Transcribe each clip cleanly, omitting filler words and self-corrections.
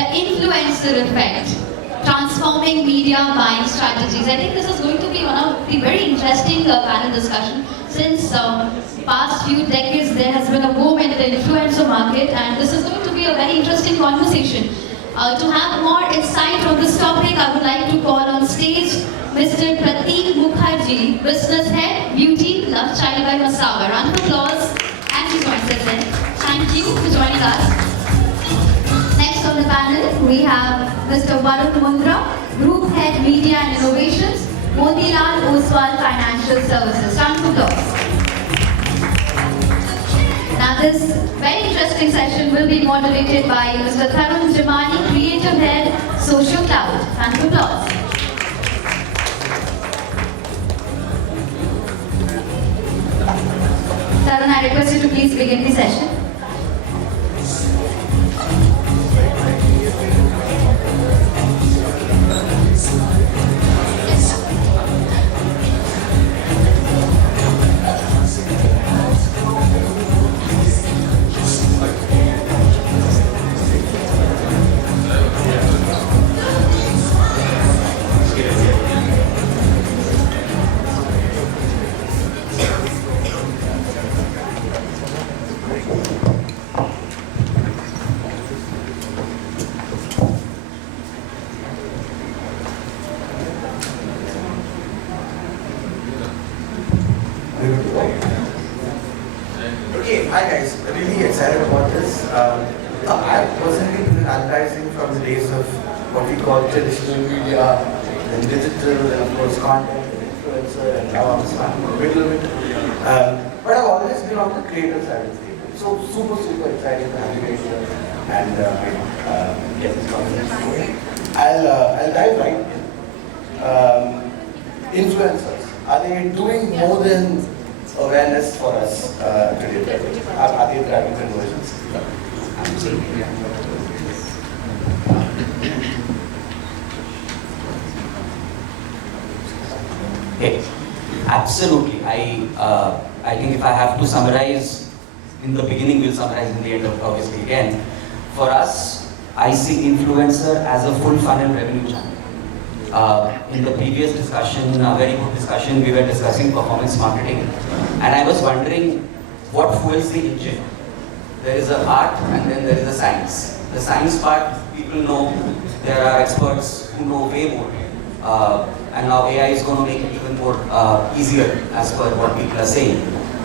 the influencer effect, transforming media buying strategies. I think this is going to be one of the very interesting panel discussion. Since past few decades, there has been a boom in the influencer market, and this is going to be a very interesting conversation. To have more insight on this topic, I would like to call on stage Mr. Pratik Mukherjee, Business Head, Beauty, LoveChild by Masaba. Round of applause as he joins us in. Thank you for joining us. Next on the panel, we have Mr. Varun Mundra, Group Head, Media and Innovations, Motilal, Oswal Financial Services. Round of applause. Now this very interesting session will be moderated by Mr. Tharun, Jimani, Creative Head, SocioClout. Round of applause. Tharun, I request you to please begin the session. Okay, hi guys, really excited about this. I've personally been advertising from the days of what we call traditional media and digital and of course content and influencer and now I'm starting in the middle of it. But I've always been on the creative side of things. So super excited to have you guys here and get this conversation going. I'll dive right in. Influencers, are they doing more than awareness for us today? Are they driving conversions? Absolutely. Hey, absolutely. I think if I have to summarize in the beginning, we'll summarize in the end, obviously. Again, for us, I see influencer as a full funnel revenue channel. In the previous discussion, a very good discussion, we were discussing performance marketing, and I was wondering what fuels the engine. There is an art and then there is a science. The science part, people know, there are experts who know way more, and now AI is going to make it even more easier as per what people are saying.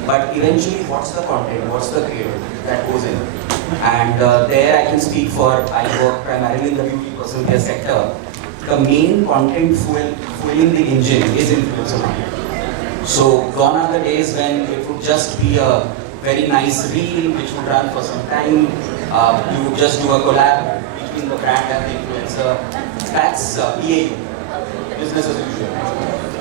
But eventually, what's the content, what's the creative that goes in? And there I can speak for, I work primarily in the beauty personal care sector. The main content fueling the engine is influencer marketing. So gone are the days when it would just be a very nice reel which would run for some time. You would just do a collab between the brand and the influencer. That's BAU, business as usual.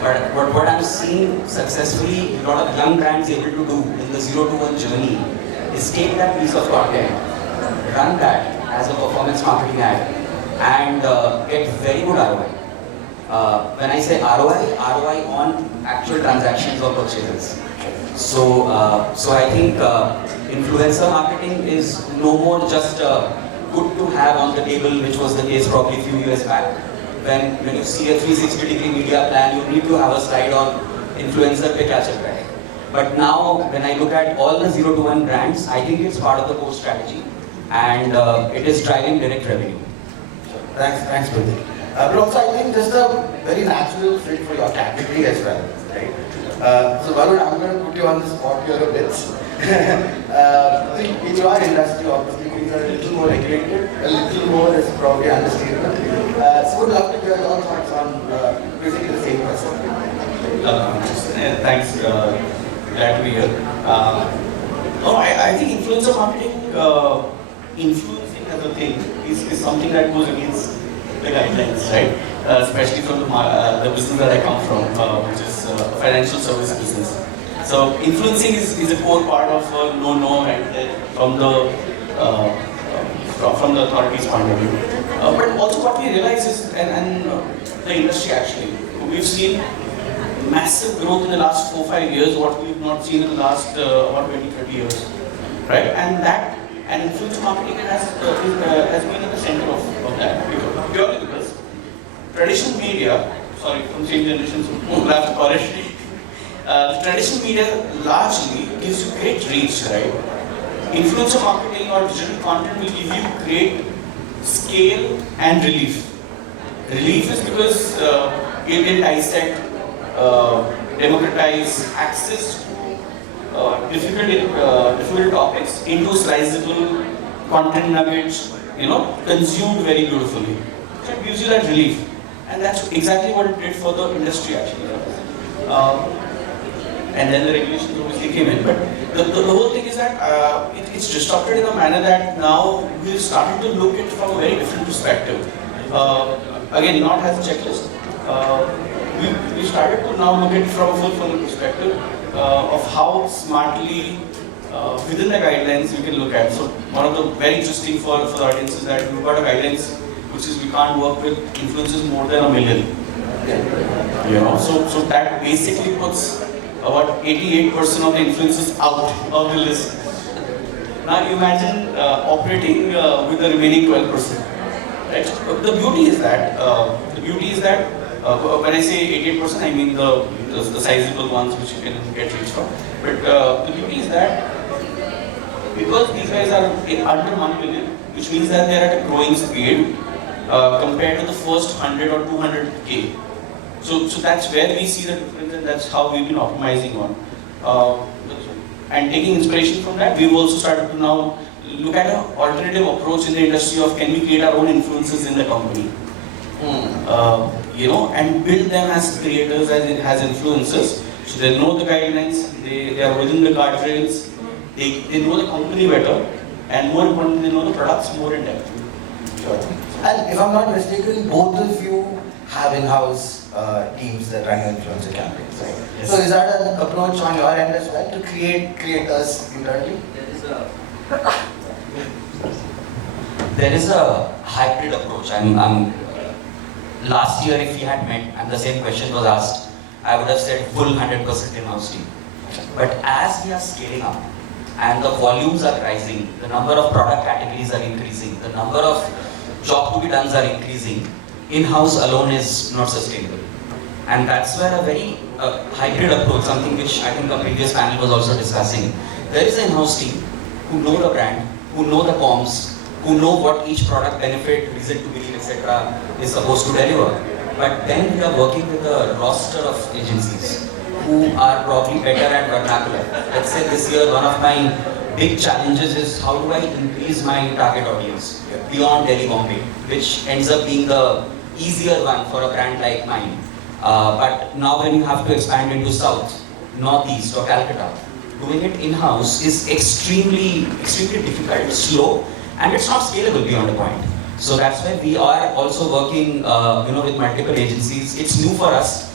But what I'm seeing successfully, a lot of young brands able to do in the 0 to 1 journey is take that piece of content, run that as a performance marketing ad, and get very good ROI. When I say ROI on actual transactions or purchases. So I think influencer marketing is no more just good to have on the table, which was the case probably a few years back. When you see a 360-degree media plan, you need to have a slide on influencer pe kya chal raha hai. But now, when I look at all the 0 to 1 brands, I think it's part of the core strategy, and it is driving direct revenue. Thanks, Pratik. But also, I think this is a very natural fit for your category as well, right? So, Varun, I'm going to put you on the spot here a bit. In your industry, obviously, things are a little more regulated, a little more is probably understatement. So, would love to hear your thoughts on basically the same question. Thanks, glad to be here. I think influencer marketing, influencing as a thing is something that goes against the guidelines, right? Especially from the business that I come from, which is a financial service business. So influencing is a core part of no right there from the authorities' point of view. But also what we realize is, and the industry actually, we've seen massive growth in the last 4-5 years, what we've not seen in the last about 20-30 years, right? And that And influencer marketing has been at the center of that, purely because traditional media, sorry, from same generation, so won't have to correct me. The traditional media largely gives you great reach, right? Influencer marketing or digital content will give you great scale and relief. Relief is because it will dissect, democratize access to difficult topics into sliceable content nuggets, consumed very beautifully. So it gives you that relief. And that's exactly what it did for the industry actually. And then the regulations obviously came in. But the whole thing is that it's disrupted in a manner that now we've started to look at it from a very different perspective. Again, not as a checklist. We started to now look at it from a full funnel perspective of how smartly within the guidelines we can look at. So one of the very interesting for the audience is that we've got a guidelines which is we can't work with influencers more than 1 million. So that basically puts about 88% of the influencers out of the list. Now you imagine operating with the remaining 12%. Right? The beauty is that when I say 88%, I mean the sizable ones which you can get reach from. But the beauty is that because these guys are under 1 million, which means that they are at a growing speed compared to the first 100 or 200k. So that's where we see the difference, and that's how we've been optimizing on. And taking inspiration from that, we've also started to now look at an alternative approach in the industry of can we create our own influences in the company, and build them as creators, as influencers. So they know the guidelines, they are within the guardrails, they know the company better, and more importantly, they know the products more in depth. Sure. And if I'm not mistaken, both of you have in-house teams that run influencer campaigns, right? Yes. So is that an approach on your end as well to create creators internally? There is a hybrid approach. Last year, if we had met and the same question was asked, I would have said full 100% in-house team. But as we are scaling up and the volumes are rising, the number of product categories are increasing, the number of job to be done are increasing, in-house alone is not sustainable. And that's where a very hybrid approach, something which I think a previous panel was also discussing. There is an in-house team who know the brand, who know the comms, who know what each product benefit, reason to believe, etc. is supposed to deliver. But then we are working with a roster of agencies who are probably better at vernacular. Let's say this year, one of my big challenges is how do I increase my target audience beyond Delhi, Bombay, which ends up being the easier one for a brand like mine. But now when you have to expand into South, Northeast or Calcutta, doing it in-house is extremely difficult, slow, and it's not scalable beyond a point. So that's why we are also working with multiple agencies. It's new for us.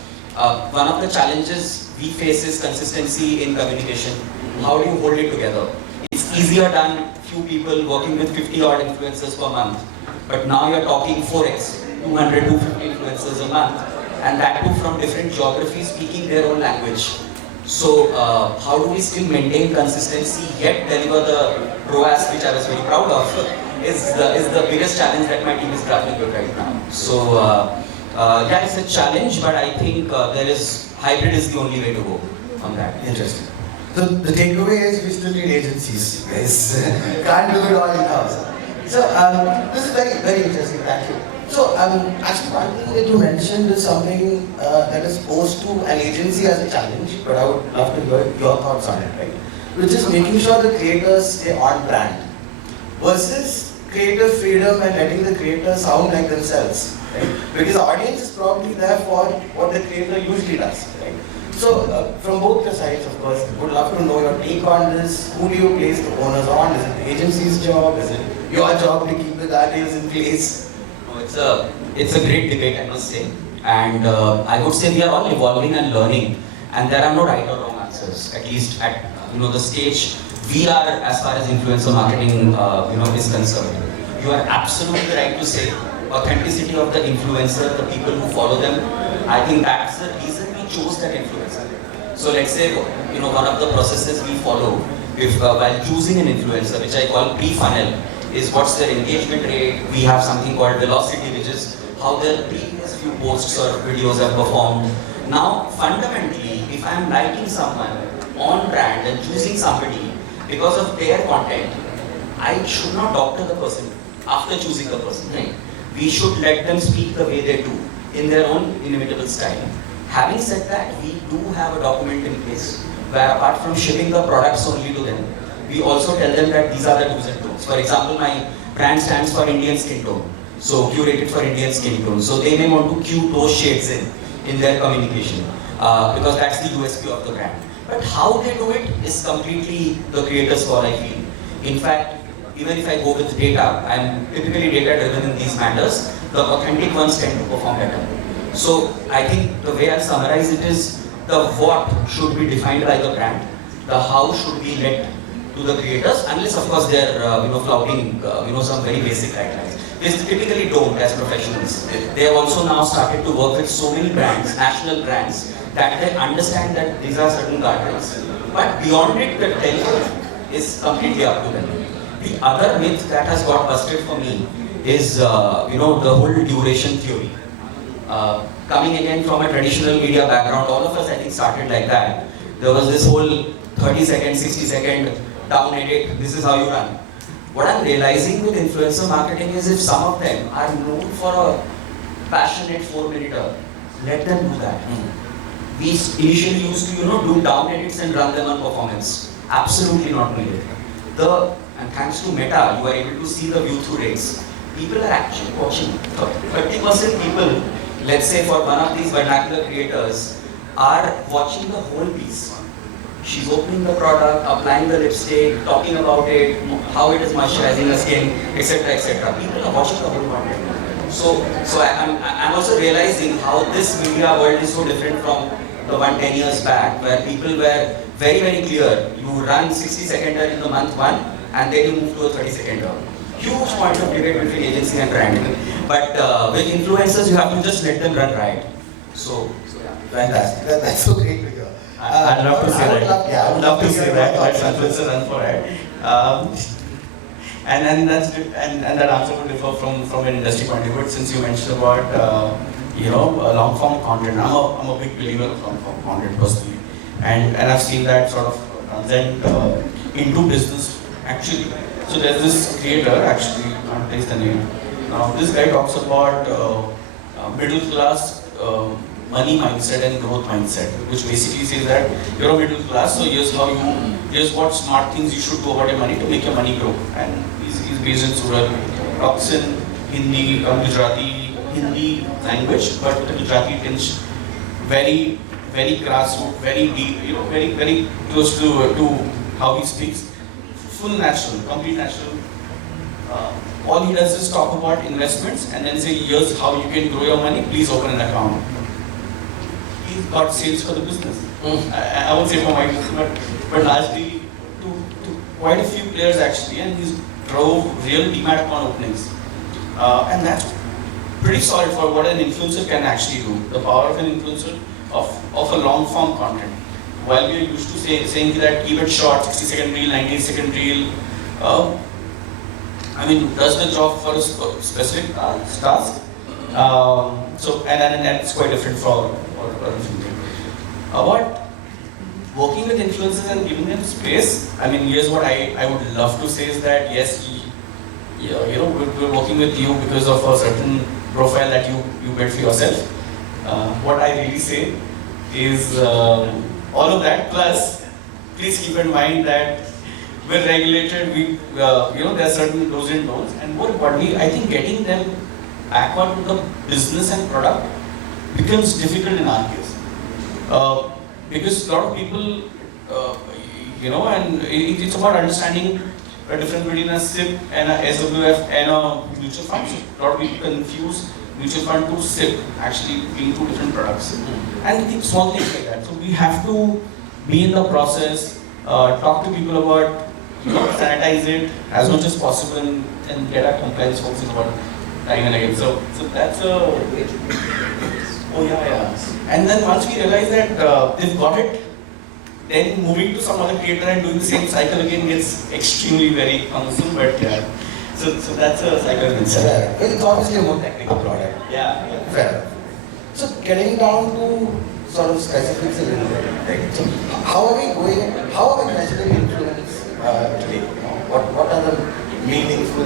One of the challenges we face is consistency in communication. How do you hold it together? It's easier done, few people working with 50 odd influencers per month. But now you're talking 4x, 200, 250 influencers a month. And that too from different geographies speaking their own language. So how do we still maintain consistency yet deliver the ROAS, which I was very proud of, is the biggest challenge that my team is grappling with right now. So it's a challenge, but I think hybrid is the only way to go on that. Interesting. So the takeaway is we still need agencies, guys. Can't do it all in-house. So this is very, very interesting, thank you. So actually one thing that you mentioned is something that is posed to an agency as a challenge, but I would love to hear your thoughts on it, right? Which is making sure the creators stay on brand versus creative freedom and letting the creators sound like themselves, right? Because the audience is probably there for what the creator usually does, right? So from both the sides, of course, would love to know your take on this. Who do you place the onus on? Is it the agency's job? Is it your job to keep the guardrails in place? It's a great debate, I must say, and I would say we are all evolving and learning, and there are no right or wrong answers. At least at the stage we are, as far as influencer marketing is concerned. You are absolutely right to say authenticity of the influencer, the people who follow them. I think that's the reason we chose that influencer. So let's say one of the processes we follow if while choosing an influencer, which I call pre-funnel, is what's their engagement rate. We have something called velocity, which is how their previous few posts or videos have performed. Now, fundamentally, if I'm liking someone on brand and choosing somebody because of their content, I should not doctor the person after choosing the person, right? We should let them speak the way they do, in their own inimitable style. Having said that, we do have a document in place where apart from shipping the products only to them, we also tell them that these are the do's and don'ts. For example, my brand stands for Indian skin tone, so curated for Indian skin tone. So they may want to cue those shades in their communication because that's the USP of the brand. But how they do it is completely the creator's call, I feel. In fact, even if I go with data, I'm typically data driven in these matters, the authentic ones tend to perform better. So I think the way I'll summarize it is the what should be defined by the brand, the how should be led to the creators, unless of course they're flouting some very basic guidelines. They typically don't as professionals. They have also now started to work with so many brands, national brands, that they understand that these are certain guidelines. But beyond it, the telling is completely up to them. The other myth that has got busted for me is the whole duration theory. Coming again from a traditional media background, all of us I think started like that. There was this whole 30-second, 60-second down edit, this is how you run. What I'm realizing with influencer marketing is if some of them are known for a passionate 4-minuter, let them do that. We initially used to do down edits and run them on performance. Absolutely not needed. And thanks to Meta, you are able to see the view-through rates. People are actually watching. 30% people, let's say for one of these vernacular creators, are watching the whole piece. She's opening the product, applying the lipstick, talking about it, how it is moisturizing the skin, etc., etc. People are watching the whole content. So I'm also realizing how this media world is so different from the one 10 years back, where people were very, very clear. You run 60-seconder in the month 1, and then you move to a 30-seconder. Huge point of debate between agency and brand. But with influencers, you have to just let them run riot. So yeah. Fantastic. That's so great to hear. I'd love to say that. I would love to say that. Let's influencer run for it. And that answer would differ from an industry point of view. But since you mentioned about long form content, I'm a big believer of long form content personally, and I've seen that sort of transcend into business actually. So there's this creator, actually, I can't place the name. Now this guy talks about middle class money mindset and growth mindset, which basically says that you're a middle class, so here's what smart things you should do about your money to make your money grow. And he's based in Surat, talks in Hindi, Gujarati, Hindi language, but with a Gujarati tinge, very, very grassroots, very deep, very, very close to how he speaks. Full natural, complete natural. All he does is talk about investments and then say, here's how you can grow your money, please open an account. He's got sales for the business. I won't say for my business, but largely to quite a few players actually, and he's drove real demat account openings. And that's pretty solid for what an influencer can actually do. The power of an influencer of a long form content. While we are used to saying that keep it short, 60-second reel, 90-second reel, does the job for a specific task. And it's quite different for influencing. But working with influencers and giving them space, here's what I would love to say is that yes, we're working with you because of a certain profile that you built for yourself. What I really say is all of that plus, please keep in mind that we're regulated. There are certain do's and don'ts, and more importantly, I think getting them backward to the business and product becomes difficult in our case. Because a lot of people, and it's about understanding the difference between a SIP and a SWF and a mutual fund. So a lot of people confuse mutual fund to SIP, actually being two different products. And small things like that. So we have to be in the process, talk to people about, sanitize it as much as possible and get our compliance folks about time and again. So that's a... Oh yeah. And then once we realize that they've got it, then moving to some other creator and doing the same cycle again gets extremely very cumbersome, but yeah. So that's a cycle in itself. Fair. Well, it's obviously a more technical product. Yeah. Fair. So getting down to sort of specifics a little bit, right? So how are we measuring influence today? What are the meaningful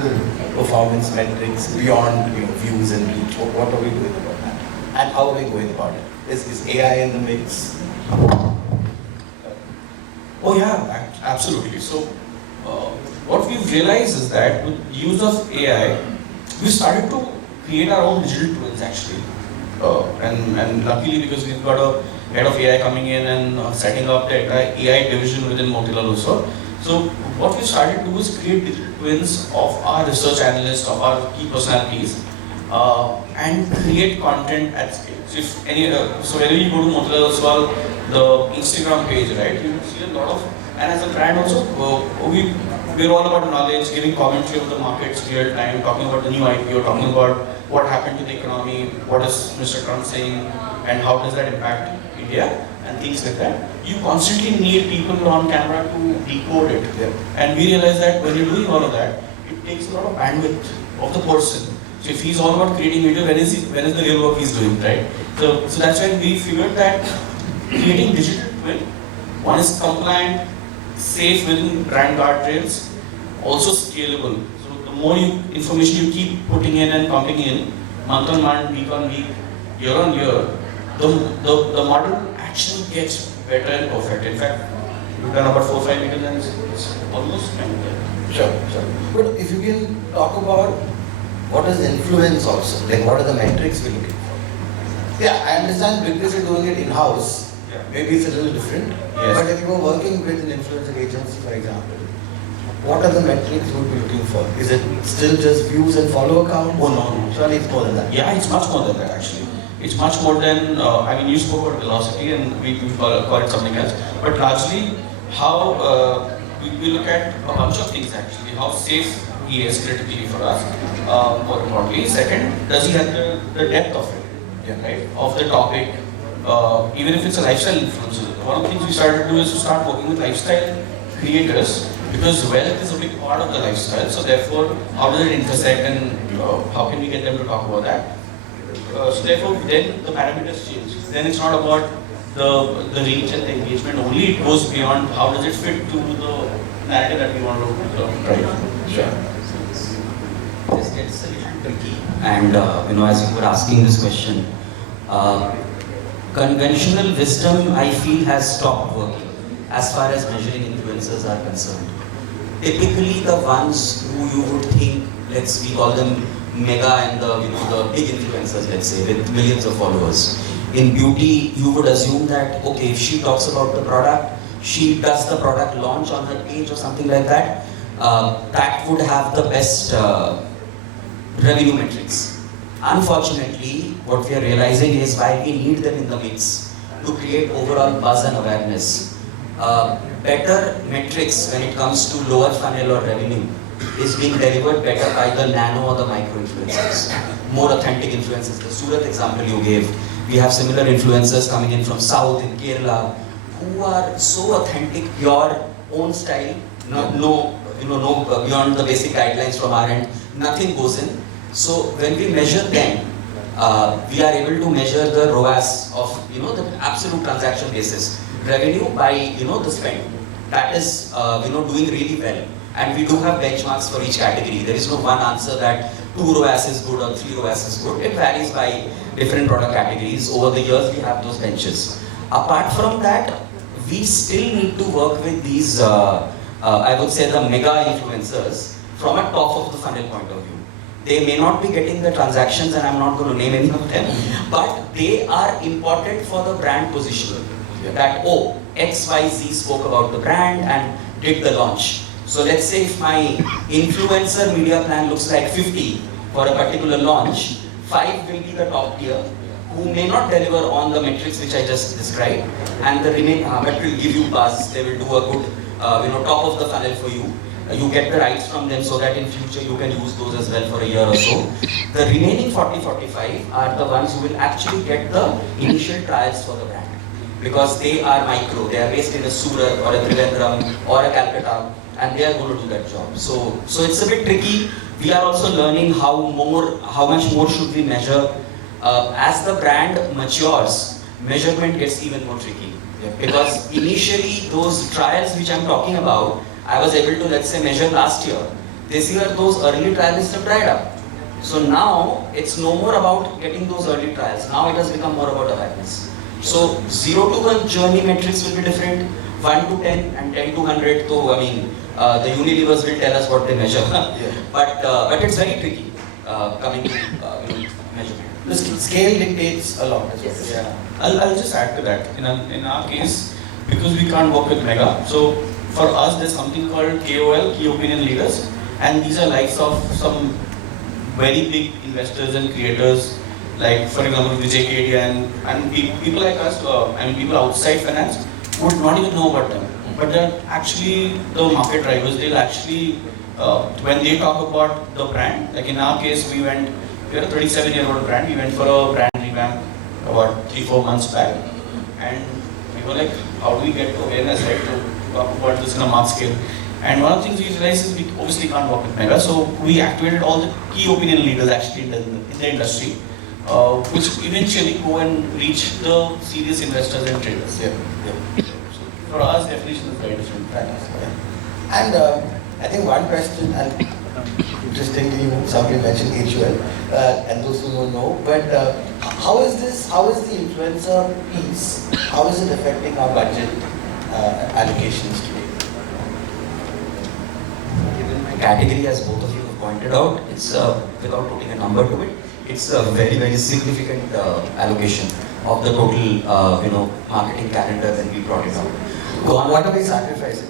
performance metrics beyond views and reach? What are we doing about that? And how are we going about it? Is AI in the mix? Oh yeah, absolutely. So what we've realized is that with use of AI, we started to create our own digital twins actually. And luckily because we've got a head of AI coming in and setting up the entire AI division within Motilal also. So what we started to do is create digital twins of our research analysts, of our key personalities, and create content at scale. So if so whenever you go to Motilal Oswal, the Instagram page, right, you will see a lot of, and as a brand also, we're all about knowledge, giving commentary of the markets real time, talking about the new IPO, talking about what happened to the economy, what is Mr. Trump saying, and how does that impact India, and things like that. You constantly need people on camera to decode it. Yeah. And we realize that when you're doing all of that, it takes a lot of bandwidth of the person. So if he's all about creating video, when is the real work he's doing, right? So that's when we figured that creating digital twin, one is compliant, safe within brand guardrails, also scalable. So the more information you keep putting in and pumping in, month on month, week on week, year on year, the model actually gets better and perfect. In fact, we've done about 4 or 5 videos and it's almost Sure. But if you can talk about what is influence also, like what are the metrics we're looking for? Yeah, I understand because you're doing it in-house, maybe it's a little different. Yes. But if you were working with an influencer agency, for example, what are the metrics you would be looking for? Is it still just views and follow counts? Oh no. Surely it's more than that. Yeah, it's much more than that actually. It's much more than, you spoke about velocity and we call it something else. But largely, how we look at a bunch of things actually. How safe he is critically for us, more importantly. Second, does he have the depth of it, right? Of the topic, even if it's a lifestyle influencer. One of the things we started to do is to start working with lifestyle creators because wealth is a big part of the lifestyle. So therefore, how does it intersect and how can we get them to talk about that? So therefore, then the parameters change. Then it's not about the reach and the engagement only. It goes beyond how does it fit to the narrative that we want to drive. Sure. This gets a little tricky. And as you were asking this question, conventional wisdom, I feel, has stopped working as far as measuring influencers are concerned. Typically, the ones who you would think, we call them mega and the big influencers, let's say, with millions of followers. In beauty, you would assume that, okay, if she talks about the product, she does the product launch on her page or something like that, that would have the best revenue metrics. Unfortunately, what we are realizing is while we need them in the mix to create overall buzz and awareness, better metrics when it comes to lower funnel or revenue is being delivered better by the nano or the micro influencers, more authentic influencers. The Surat example you gave, we have similar influencers coming in from South in Kerala who are so authentic, pure, own style, no beyond the basic guidelines from our end, nothing goes in. So when we measure them, we are able to measure the ROAS of the absolute transaction basis, revenue by the spend. That is doing really well. And we do have benchmarks for each category. There is no one answer that 2 ROAS is good or 3 ROAS is good. It varies by different product categories. Over the years, we have those benches. Apart from that, we still need to work with these, I would say, the mega influencers from a top of the funnel point of view. They may not be getting the transactions, and I'm not going to name any of them, but they are important for the brand positioning. That, XYZ spoke about the brand and did the launch. So let's say if my influencer media plan looks like 50 for a particular launch, 5 will be the top tier who may not deliver on the metrics which I just described, and the remaining but will give you buzz. They will do a good top of the funnel for you. You get the rights from them so that in future you can use those as well for a year or so. The remaining 40-45 are the ones who will actually get the initial trials for the brand. because they are micro. They are based in a Surat or a Trivandrum or a Calcutta, and they are going to do that job. So it's a bit tricky. We are also learning how much more should we measure. As the brand matures, measurement gets even more tricky. Because initially those trials which I'm talking about, I was able to, let's say, measure last year. This year those early trials have dried up. So now it's no more about getting those early trials. Now it has become more about awareness. So 0 to 1 journey metrics will be different. 1 to 10 and 10 to 100. So I mean, the Unilevers will tell us what they measure. But it's very tricky coming to measurement. The scale dictates a lot. Yes. Yeah. I'll just add to that. In our case, because we can't work with mega, so for us there's something called KOL, key opinion leaders, and these are likes of some very big investors and creators, like for example Vijay Kedia and people like us, people outside finance would not even know about them. But they're actually the market drivers. They'll actually, when they talk about the brand, like in our case, we are a 37-year-old brand. We went for a brand revamp about 3-4 months back, and we were like, how do we get to awareness, right, to talk about this in a mass scale? And one of the things we realized is we obviously can't work with mega, so we activated all the key opinion leaders actually in the industry, which eventually go and reach the serious investors and traders. Yeah. So for us, definition is very different. And I think one question, and interestingly, somebody mentioned HUL, and those who don't know, but how is the influencer piece, how is it affecting our budget allocations today? Given my category, as both of you have pointed out, it's without putting a number to it, it's a very, very significant allocation of the total, marketing calendar when we brought it out. What are we sacrificing?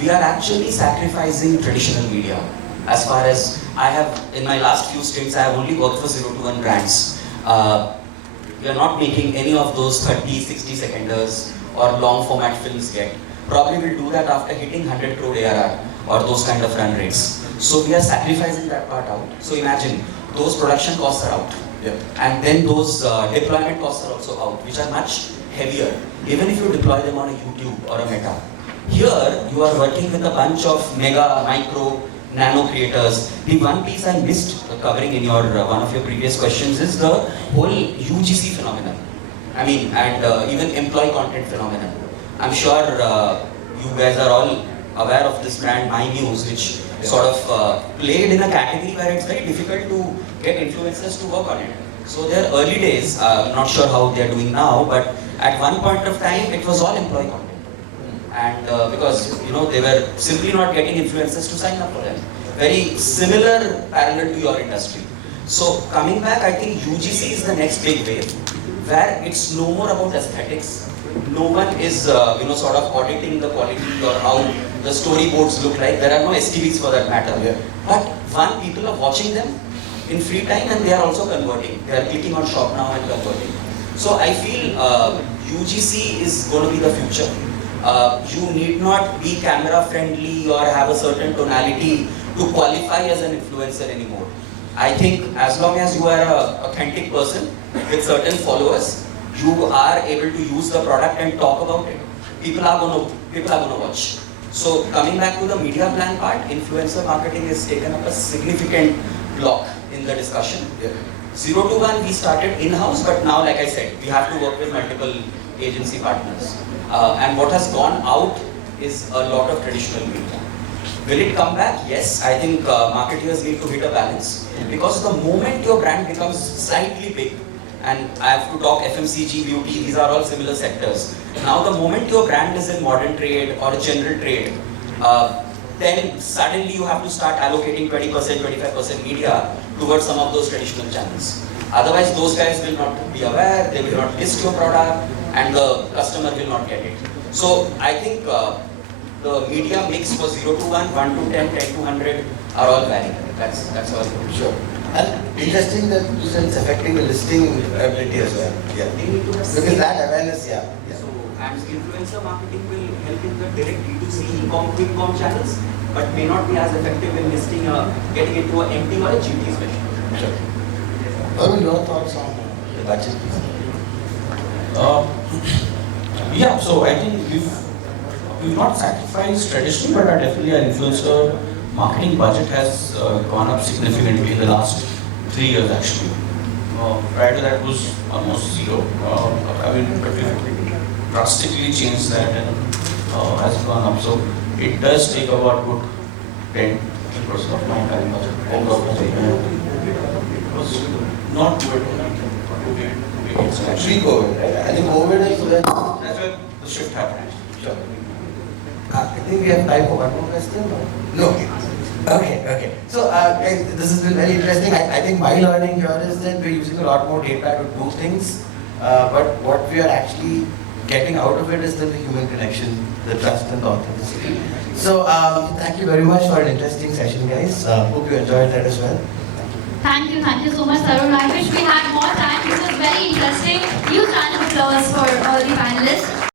We are actually sacrificing traditional media. As far as I have, in my last few stints, I have only worked for 0 to 1 brands. We are not making any of those 30, 60 seconders or long format films yet. Probably we'll do that after hitting 100 crore ARR or those kind of run rates. So we are sacrificing that part out. So imagine, those production costs are out. Yeah. And then those deployment costs are also out, which are much heavier, even if you deploy them on a YouTube or a Meta. Here, you are working with a bunch of mega, micro, nano creators. The one piece I missed covering in your one of your previous questions is the whole UGC phenomenon. I mean, and even employee content phenomenon. I'm sure you guys are all aware of this brand, My News, which sort of played in a category where it's very difficult to get influencers to work on it. So their early days, I'm not sure how they're doing now, but at one point of time, it was all employee content. And because they were simply not getting influencers to sign up for them. Very similar parallel to your industry. So coming back, I think UGC is the next big wave, where it's no more about aesthetics. No one is sort of auditing the quality or how the storyboards look like. There are no STVs for that matter. Yeah. But one, people are watching them in free time and they are also converting. They are clicking on shop now and converting. So I feel UGC is going to be the future. You need not be camera friendly or have a certain tonality to qualify as an influencer anymore. I think as long as you are an authentic person with certain followers, you are able to use the product and talk about it. People are going to watch. So coming back to the media plan part, influencer marketing has taken up a significant block in the discussion. Yeah. 0 to 1 we started in-house, but now like I said, we have to work with multiple agency partners. And what has gone out is a lot of traditional media. Will it come back? Yes, I think marketers need to hit a balance. Because the moment your brand becomes slightly big, and I have to talk FMCG, beauty, these are all similar sectors. Now the moment your brand is in modern trade or general trade, then suddenly you have to start allocating 20%, 25% media towards some of those traditional channels. Otherwise those guys will not be aware, they will not list your product, and the customer will not get it. So I think the media mix for 0 to 1, 1 to 10, 10 to 100 are all varying. That's all. Sure. And interesting that you said it's affecting the listing ability as well. Yeah. Because that awareness, yeah. So, and influencer marketing will help in the direct D2C e-com, quick com channels, but may not be as effective in listing, getting into an MT or a GT especially. Sure. Varun, your thoughts on the budget? Yeah, so I think we've not sacrificed traditionally, but definitely our influencer marketing budget has gone up significantly in the last 3 years actually. Prior to that was almost zero. I mean, but we've drastically changed that and has gone up. So it does take about good 10% of my current budget. It was not good. It's actually Pre-COVID, right? I think COVID is when... that's where the shift happened. Sure. I think we have time for one more question. No. Okay. So this has been very interesting. I think my learning here is that we're using a lot more data to do things, but what we are actually getting out of it is the human connection, the trust and the authenticity. So thank you very much for an interesting session, guys. Hope you enjoyed that as well. Thank you so much, Tharun. I wish we had more time. This was very interesting. Huge round of applause for all the panelists.